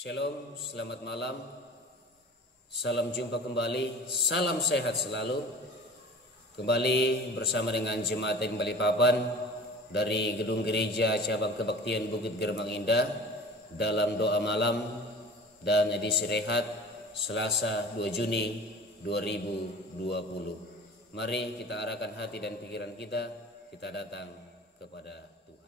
Shalom, selamat malam. Salam jumpa kembali, salam sehat selalu. Kembali bersama dengan Jemaat Balikpapan dari Gedung Gereja Cabang Kebaktian Bukit Gerbang Indah dalam doa malam dan edisi rehat Selasa 2 Juni 2020. Mari kita arahkan hati dan pikiran kita datang kepada Tuhan.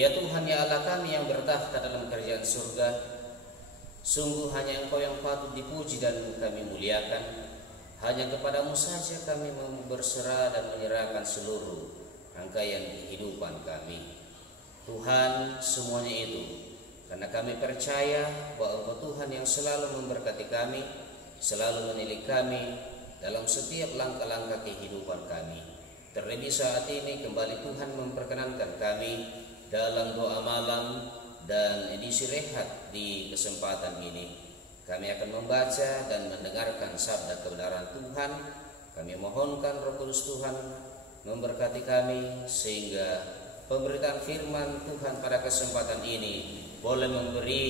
Ya Tuhan, ya Allah kami yang bertahta dalam kerajaan surga, sungguh hanya Engkau yang patut dipuji dan kami muliakan. Hanya kepadamu saja kami berserah dan menyerahkan seluruh rangkaian kehidupan kami. Tuhan, semuanya itu karena kami percaya bahwa Engkau Tuhan yang selalu memberkati kami, selalu menilik kami dalam setiap langkah-langkah kehidupan kami. Terlebih saat ini kembali Tuhan memperkenankan kami dalam doa malam dan edisi rehat di kesempatan ini. Kami akan membaca dan mendengarkan sabda kebenaran Tuhan. Kami mohonkan Roh Kudus Tuhan memberkati kami sehingga pemberitaan firman Tuhan pada kesempatan ini boleh memberi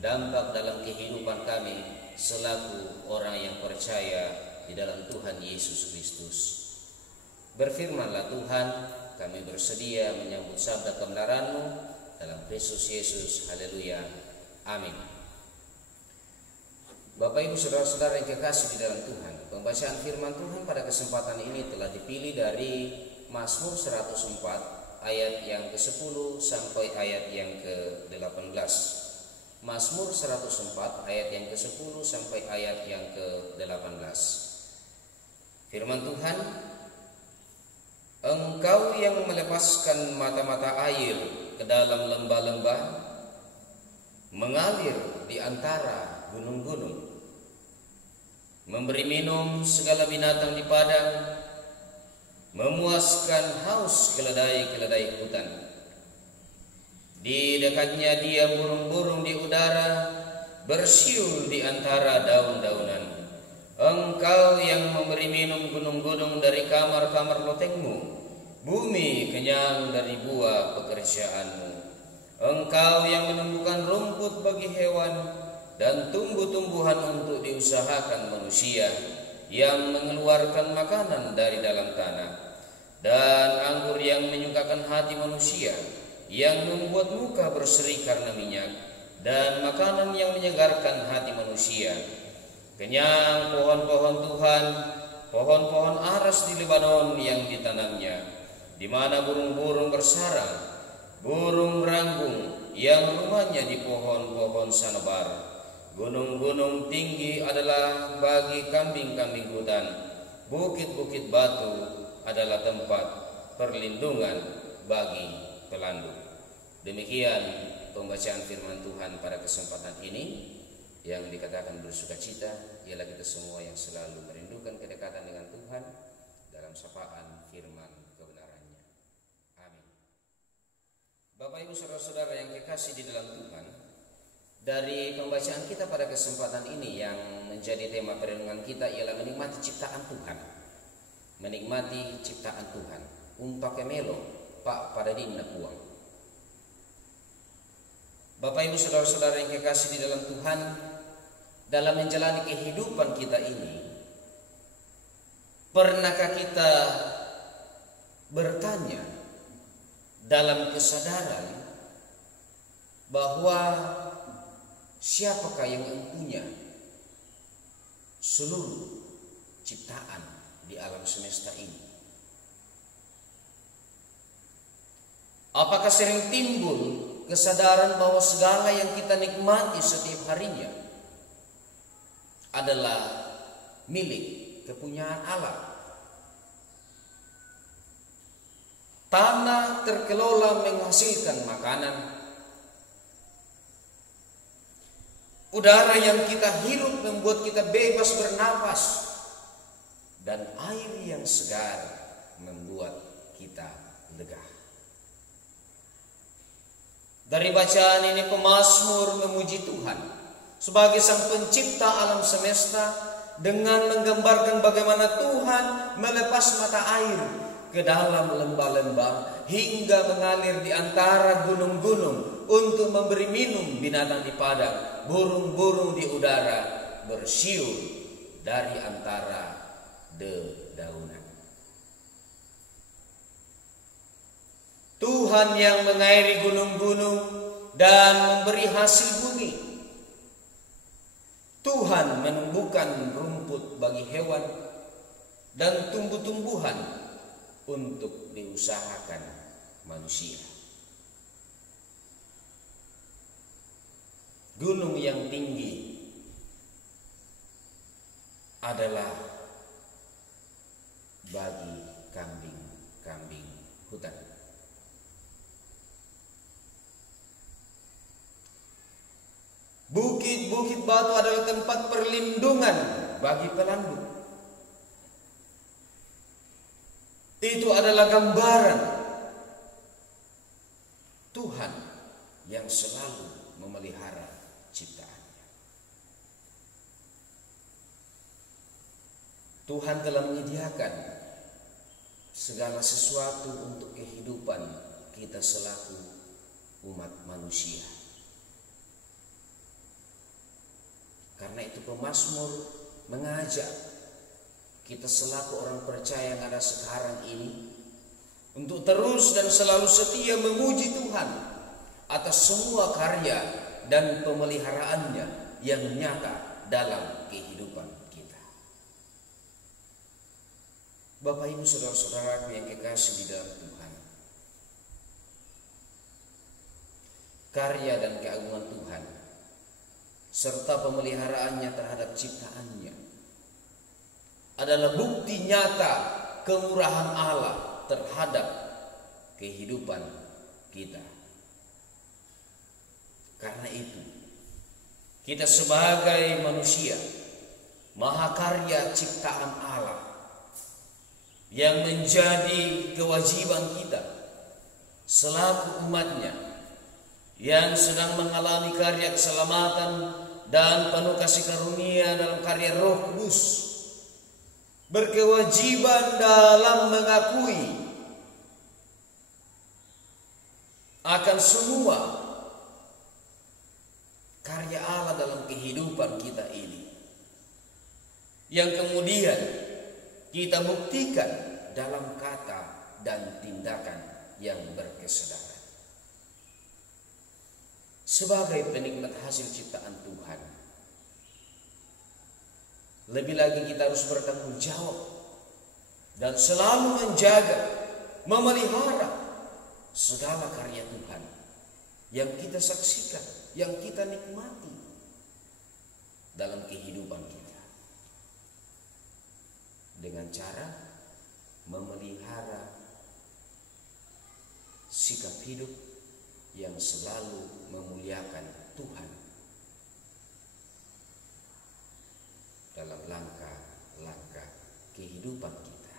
dampak dalam kehidupan kami selaku orang yang percaya di dalam Tuhan Yesus Kristus. Berfirmanlah Tuhan, kami bersedia menyambut sabda kebenaran-Mu dalam Kristus Yesus. Haleluya. Amin. Bapak Ibu Saudara-saudara yang kekasih di dalam Tuhan, pembacaan firman Tuhan pada kesempatan ini telah dipilih dari Mazmur 104 ayat yang ke-10 sampai ayat yang ke-18. Mazmur 104 ayat yang ke-10 sampai ayat yang ke-18. Firman Tuhan, Engkau yang melepaskan mata-mata air ke dalam lembah-lembah, mengalir di antara gunung-gunung, memberi minum segala binatang di padang, memuaskan haus keledai-keledai hutan. Di dekatnya dia burung-burung di udara, bersiul di antara daun-daunan. Engkau yang memberi minum gunung-gunung dari kamar-kamar lotengmu, bumi kenyang dari buah pekerjaanmu. Engkau yang menumbuhkan rumput bagi hewan dan tumbuh-tumbuhan untuk diusahakan manusia, yang mengeluarkan makanan dari dalam tanah, dan anggur yang menyukakan hati manusia, yang membuat muka berseri karena minyak, dan makanan yang menyegarkan hati manusia. Kenyang pohon-pohon Tuhan, pohon-pohon aras di Lebanon yang ditanamnya, di mana burung-burung bersarang, burung meranggung yang rumahnya di pohon-pohon sanebar. Gunung-gunung tinggi adalah bagi kambing-kambing hutan, bukit-bukit batu adalah tempat perlindungan bagi pelandu. Demikian pembacaan firman Tuhan pada kesempatan ini. Yang dikatakan bersukacita ialah kita semua yang selalu merindukan kedekatan dengan Tuhan dalam sapaan firman kebenarannya. Amin. Bapak Ibu saudara-saudara yang kekasih di dalam Tuhan, dari pembacaan kita pada kesempatan ini yang menjadi tema perenungan kita ialah menikmati ciptaan Tuhan. Menikmati ciptaan Tuhan. Umpake melo pak pada dinna puang. Bapak Ibu saudara-saudara yang kekasih di dalam Tuhan, dalam menjalani kehidupan kita ini, pernahkah kita bertanya dalam kesadaran bahwa siapakah yang mempunyai seluruh ciptaan di alam semesta ini? Apakah sering timbul kesadaran bahwa segala yang kita nikmati setiap harinya adalah milik kepunyaan Allah? Tanah terkelola menghasilkan makanan, udara yang kita hirup membuat kita bebas bernapas, dan air yang segar membuat kita lega. Dari bacaan ini pemazmur memuji Tuhan sebagai sang pencipta alam semesta dengan menggambarkan bagaimana Tuhan melepas mata air ke dalam lembah-lembah hingga mengalir di antara gunung-gunung untuk memberi minum binatang di padang, burung-burung di udara bersiul dari antara dedaunan. Tuhan yang mengairi gunung-gunung dan memberi hasil bumi. Tuhan menumbuhkan rumput bagi hewan dan tumbuh-tumbuhan untuk diusahakan manusia. Gunung yang tinggi adalah bagi kambing-kambing hutan. Bukit-bukit batu adalah tempat perlindungan bagi pelandu. Itu adalah gambaran Tuhan yang selalu memelihara ciptaannya. Tuhan telah menyediakan segala sesuatu untuk kehidupan kita selaku umat manusia. Karena itu pemazmur mengajak kita selaku orang percaya yang ada sekarang ini untuk terus dan selalu setia memuji Tuhan atas semua karya dan pemeliharaannya yang nyata dalam kehidupan kita. Bapak Ibu saudara-saudaraku yang kekasih di dalam Tuhan, karya dan keagungan Tuhan serta pemeliharaannya terhadap ciptaannya adalah bukti nyata kemurahan Allah terhadap kehidupan kita. Karena itu, kita sebagai manusia mahakarya ciptaan Allah yang menjadi kewajiban kita selaku umatnya yang sedang mengalami karya keselamatan dan penuh kasih karunia dalam karya Roh Kudus, berkewajiban dalam mengakui akan semua karya Allah dalam kehidupan kita ini, yang kemudian kita buktikan dalam kata dan tindakan yang berkesudahan. Sebagai penikmat hasil ciptaan Tuhan, lebih lagi kita harus bertanggung jawab dan selalu menjaga, memelihara segala karya Tuhan yang kita saksikan, yang kita nikmati dalam kehidupan kita, dengan cara memelihara sikap hidup yang selalu memuliakan Tuhan dalam langkah-langkah kehidupan kita.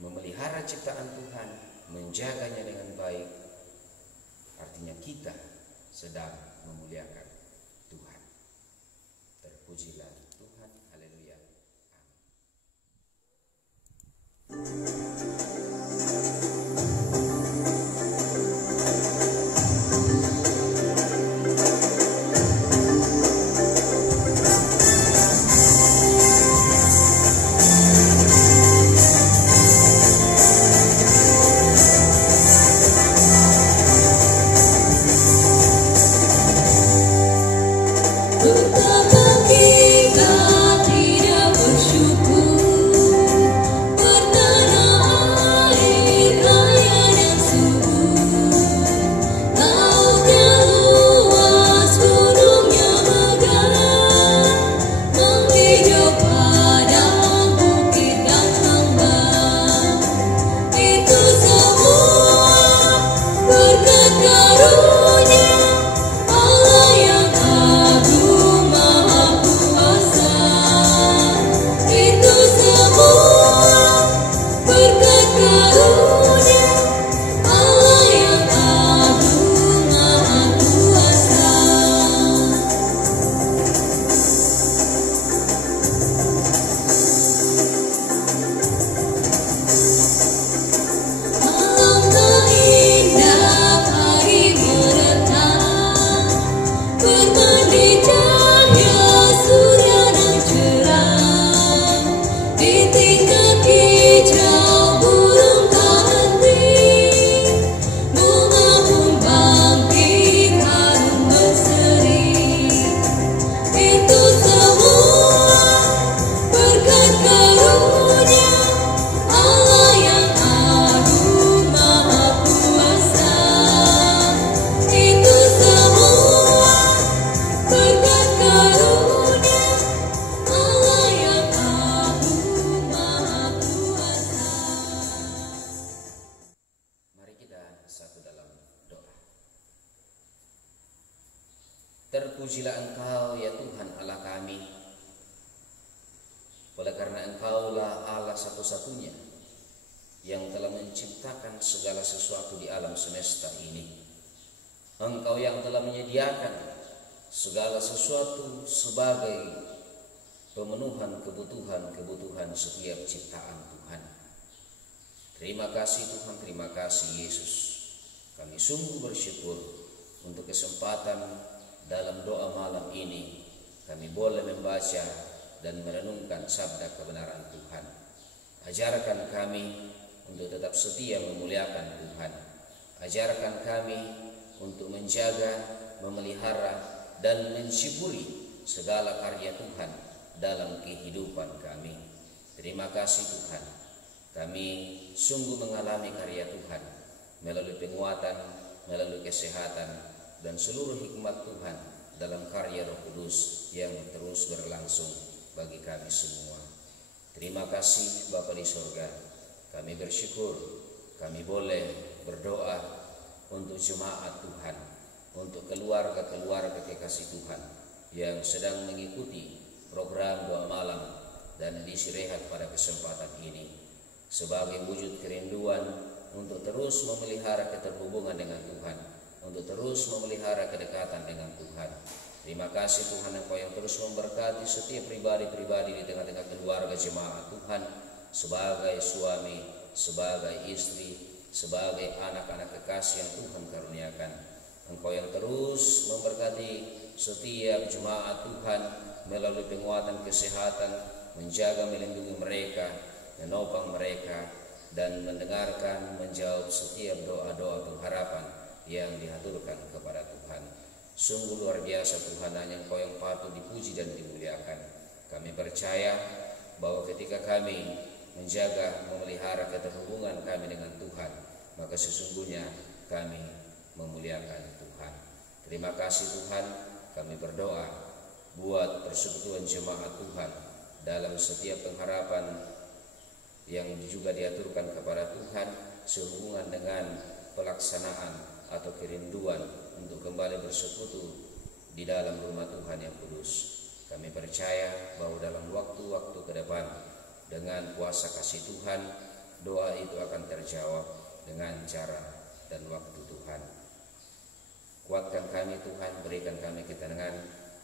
Memelihara ciptaan Tuhan, menjaganya dengan baik, artinya kita sedang memuliakan Tuhan. Terpujilah Tuhan, haleluya. Terpujilah Engkau ya Tuhan Allah kami, oleh karena Engkaulah Allah satu-satunya yang telah menciptakan segala sesuatu di alam semesta ini. Engkau yang telah menyediakan segala sesuatu sebagai pemenuhan kebutuhan setiap ciptaan Tuhan. Terima kasih Tuhan, terima kasih Yesus. Kami sungguh bersyukur untuk kesempatan dalam doa malam ini kami boleh membaca dan merenungkan sabda kebenaran Tuhan. Ajarkan kami untuk tetap setia memuliakan Tuhan. Ajarkan kami untuk menjaga, memelihara, dan mensyukuri segala karya Tuhan dalam kehidupan kami. Terima kasih Tuhan. Kami sungguh mengalami karya Tuhan. melalui penguatan, melalui kesehatan, dan seluruh hikmat Tuhan dalam karya Roh Kudus yang terus berlangsung bagi kami semua. Terima kasih Bapa di sorga, kami bersyukur kami boleh berdoa untuk jemaat Tuhan, untuk keluarga-keluarga kekasih Tuhan yang sedang mengikuti program doa malam dan edisi rehat pada kesempatan ini, sebagai wujud kerinduan untuk terus memelihara keterhubungan dengan Tuhan, untuk terus memelihara kedekatan dengan Tuhan. Terima kasih Tuhan, Engkau yang terus memberkati setiap pribadi-pribadi di tengah-tengah keluarga jemaat Tuhan, sebagai suami, sebagai istri, sebagai anak-anak kekasih yang Tuhan karuniakan. Engkau yang terus memberkati setiap jemaat Tuhan melalui penguatan kesehatan, menjaga melindungi mereka, menopang mereka, dan mendengarkan, menjawab setiap doa-doa pengharapan yang dihaturkan kepada Tuhan. Sungguh luar biasa Tuhan, hanya Engkau yang patut dipuji dan dimuliakan. Kami percaya bahwa ketika kami menjaga, memelihara keterhubungan kami dengan Tuhan, maka sesungguhnya kami memuliakan Tuhan. Terima kasih Tuhan, kami berdoa buat persekutuan jemaat Tuhan dalam setiap pengharapan yang juga diaturkan kepada Tuhan sehubungan dengan pelaksanaan atau kerinduan untuk kembali bersekutu di dalam rumah Tuhan yang kudus. Kami percaya bahwa dalam waktu-waktu ke depan, dengan kuasa kasih Tuhan, doa itu akan terjawab dengan cara dan waktu Tuhan. Kuatkan kami Tuhan, berikan kami ketenangan,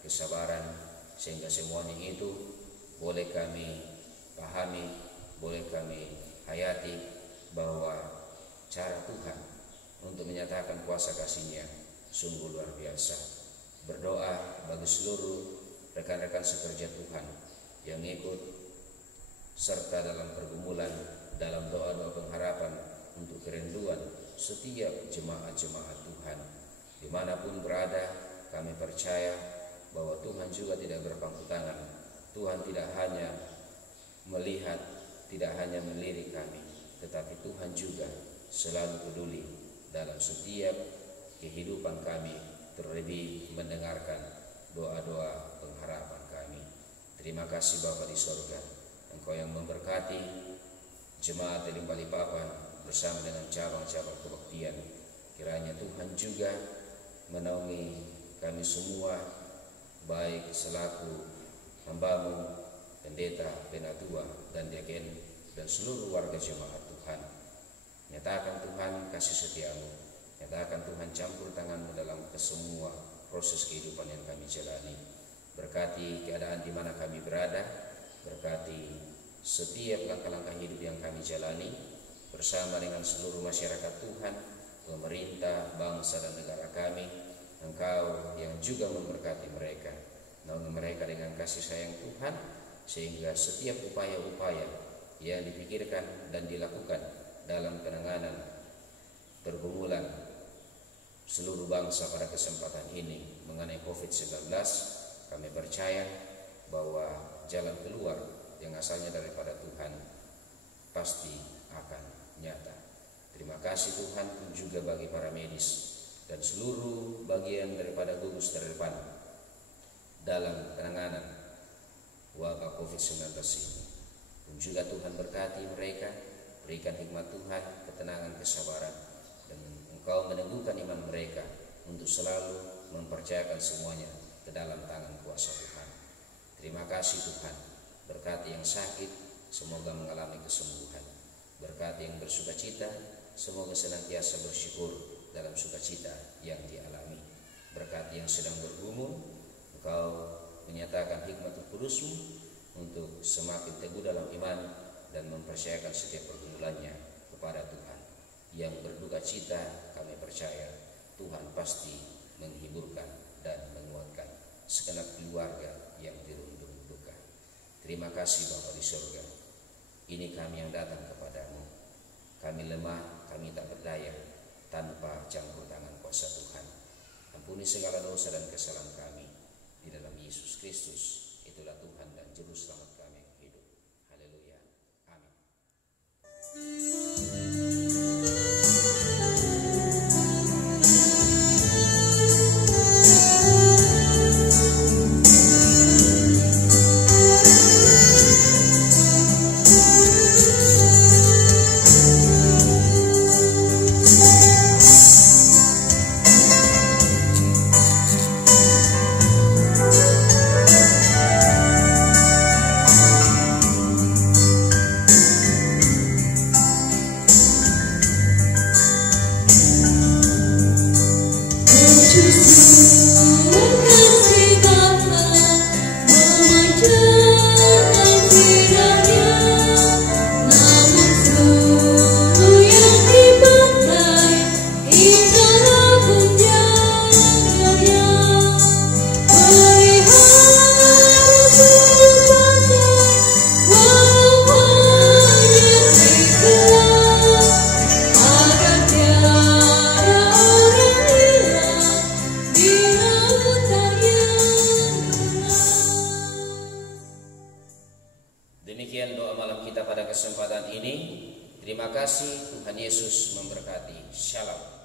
kesabaran, sehingga semuanya itu boleh kami pahami, boleh kami hayati, bahwa cara Tuhan untuk menyatakan kuasa kasih-Nya sungguh luar biasa. Berdoa bagi seluruh rekan-rekan sekerja Tuhan yang ikut serta dalam pergumulan, dalam doa-doa pengharapan untuk kerinduan setiap jemaat-jemaat Tuhan dimanapun berada. Kami percaya bahwa Tuhan juga tidak berpangku tangan. Tuhan tidak hanya melihat, tidak hanya melirik kami, tetapi Tuhan juga selalu peduli dalam setiap kehidupan kami, terlebih mendengarkan doa-doa pengharapan kami. Terima kasih Bapa di sorga, Engkau yang memberkati jemaat di Balikpapan bersama dengan cabang-cabang kebaktian. Kiranya Tuhan juga menaungi kami semua, baik selaku hamba-Mu, pendeta, penatua, dan diaken, dan seluruh warga jemaat Tuhan. Nyatakan Tuhan kasih setia-Mu, nyatakan Tuhan campur tangan-Mu dalam kesemua proses kehidupan yang kami jalani. Berkati keadaan di mana kami berada, berkati setiap langkah-langkah hidup yang kami jalani bersama dengan seluruh masyarakat Tuhan, pemerintah, bangsa dan negara kami. Engkau yang juga memberkati mereka, naungi mereka dengan kasih sayang Tuhan, sehingga setiap upaya-upaya yang dipikirkan dan dilakukan dalam penanganan pergumulan seluruh bangsa pada kesempatan ini mengenai COVID-19, kami percaya bahwa jalan keluar yang asalnya daripada Tuhan pasti akan nyata. Terima kasih Tuhan pun juga bagi para medis dan seluruh bagian daripada gugus terdepan dalam penanganan wabah COVID-19 ini. Pun juga Tuhan berkati mereka, berikan hikmat Tuhan, ketenangan, kesabaran, dan Engkau meneguhkan iman mereka untuk selalu mempercayakan semuanya ke dalam tangan kuasa Tuhan. Terima kasih Tuhan, berkati yang sakit, semoga mengalami kesembuhan. Berkati yang bersuka cita, semoga senantiasa bersyukur dalam sukacita yang dialami. Berkati yang sedang bergumul, Engkau menyatakan hikmat Kudus-Mu untuk semakin teguh dalam iman dan mempercayakan setiap pergumulannya kepada Tuhan. Yang berduka cita, kami percaya Tuhan pasti menghiburkan dan menguatkan segenap keluarga yang dirundung duka. Terima kasih Bapa di surga. Ini kami yang datang kepadamu. Kami lemah, kami tak berdaya tanpa campur tangan kuasa Tuhan. Ampuni segala dosa dan kesalahan kami. Di dalam Yesus Kristus, itulah Tuhan dan Juru Selamat kami yang hidup. Haleluya. Amin. Demikian doa malam kita pada kesempatan ini. Terima kasih, Tuhan Yesus memberkati. Shalom.